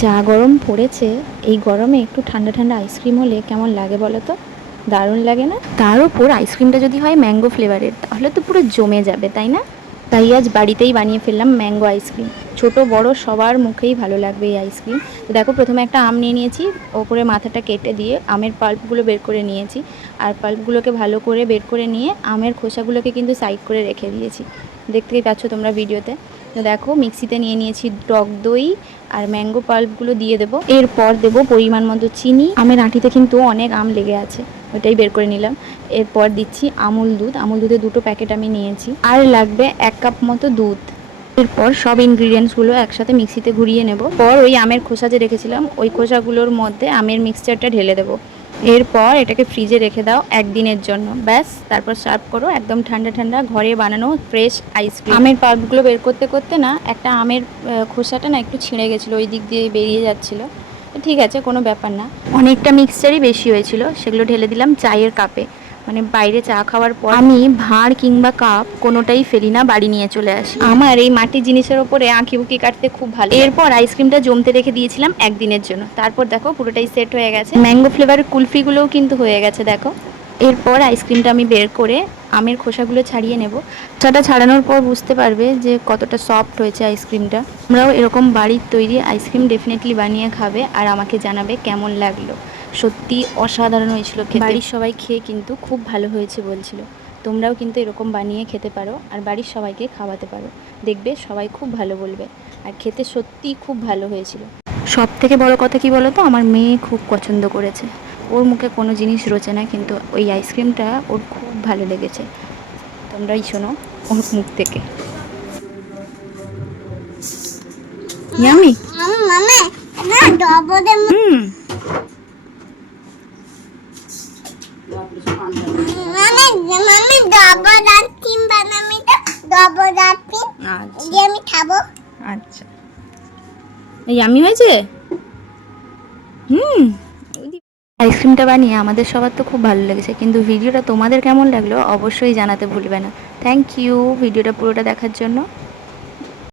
যা গরম পড়েছে, এই গরমে একটু ঠান্ডা ঠান্ডা আইসক্রিম হলে কেমন লাগে বলো তো? দারুণ লাগে না? তার উপর আইসক্রিমটা যদি হয় ম্যাঙ্গো ফ্লেভারের, তাহলে তো পুরো জমে যাবে, তাই না? তাই আজ বাড়িতেই বানিয়ে ফেললাম ম্যাঙ্গো আইসক্রিম। ছোট বড় সবার মুখেই ভালো লাগবে এই আইসক্রিম। তো দেখো, প্রথমে একটা আম নিয়ে নিয়েছি, ওপরে মাথাটা কেটে দিয়ে আমের পাল্পগুলো বের করে নিয়েছি। আর পাল্পগুলোকে ভালো করে বের করে নিয়ে আমের খোসাগুলোকে কিন্তু সাইড করে রেখে দিয়েছি, দেখতেই পাচ্ছ তোমরা ভিডিওতে। তো দেখো, মিক্সিতে নিয়ে নিয়েছি টক দই আর ম্যাঙ্গো পাল্পগুলো দিয়ে দেবো। এরপর দেবো পরিমাণ মতো চিনি। আমের আঁটিতে কিন্তু অনেক আম লেগে আছে, ওটাই বের করে নিলাম। এরপর দিচ্ছি আমুল দুধ, আমুল দুধের 2টো প্যাকেট আমি নিয়েছি। আর লাগবে 1 কাপ মতো দুধ। এরপর সব ইনগ্রিডিয়েন্টসগুলো একসাথে মিক্সিতে ঘুরিয়ে নেব। পর ওই আমের খোসা যে রেখেছিলাম, ওই খোসাগুলোর মধ্যে আমের মিক্সচারটা ঢেলে দেবো। এরপর এটাকে ফ্রিজে রেখে দাও 1 দিনের জন্য, ব্যাস। তারপর সার্ভ করো একদম ঠান্ডা ঠান্ডা ঘরে বানানো ফ্রেশ আইসক্রিম। আমের পাল্পগুলো বের করতে করতে না, একটা আমের খোসাটা না একটু ছিঁড়ে গেছিলো, ওই দিক দিয়ে বেরিয়ে যাচ্ছিলো। ঠিক আছে, কোনো ব্যাপার না। অনেকটা মিক্সচারই বেশি হয়েছিল, সেগুলো ঢেলে দিলাম চায়ের কাপে। মানে বাইরে চা খাওয়ার পর আমি ভাঁড় কিংবা কাপ কোনোটাই ফেলি না, বাড়ি নিয়ে চলে আসি। আমার এই মাটির জিনিসের ওপরে আঁকিবুকি কাটতে খুব ভালো। এরপর আইসক্রিমটা জমতে রেখে দিয়েছিলাম 1 দিনের জন্য। তারপর দেখো পুরোটাই সেট হয়ে গেছে। ম্যাঙ্গো ফ্লেভারের কুলফিগুলোও কিন্তু হয়ে গেছে দেখো। এরপর আইসক্রিমটা আমি বের করে আমের খোসাগুলো ছাড়িয়ে নেব। খোসাটা ছাড়ানোর পর বুঝতে পারবে যে কতটা সফট হয়েছে আইসক্রিমটা। তোমরাও এরকম বাড়ির তৈরি আইসক্রিম ডেফিনেটলি বানিয়ে খাবে আর আমাকে জানাবে কেমন লাগলো। সত্যি অসাধারণ হয়েছিল খেতে। বাড়ির সবাই খেয়ে কিন্তু খুব ভালো হয়েছে বলছিল। তোমরাও কিন্তু এরকম বানিয়ে খেতে পারো আর বাড়ির সবাইকে খাওয়াতে পারো, দেখবে সবাই খুব ভালো বলবে। আর খেতে সত্যিই খুব ভালো হয়েছিল। সব থেকে বড় কথা কি বলো তো, আমার মেয়ে খুব পছন্দ করেছে। ওর মুখে কোনো জিনিস রোচে না, কিন্তু ওই আইসক্রিমটা ওর খুব ভালো লেগেছে। তোমরাই শোনো ওর মুখ থেকে। ইয়ামি। হুম। আচ্ছা, ইয়ামি হয়েছে। হুম। আইসক্রিমটা বানিয়ে আমাদের সবার তো খুব ভালো লেগেছে, কিন্তু ভিডিওটা তোমাদের কেমন লাগলো অবশ্যই জানাতে ভুলবে না। থ্যাংক ইউ ভিডিওটা পুরোটা দেখার জন্য।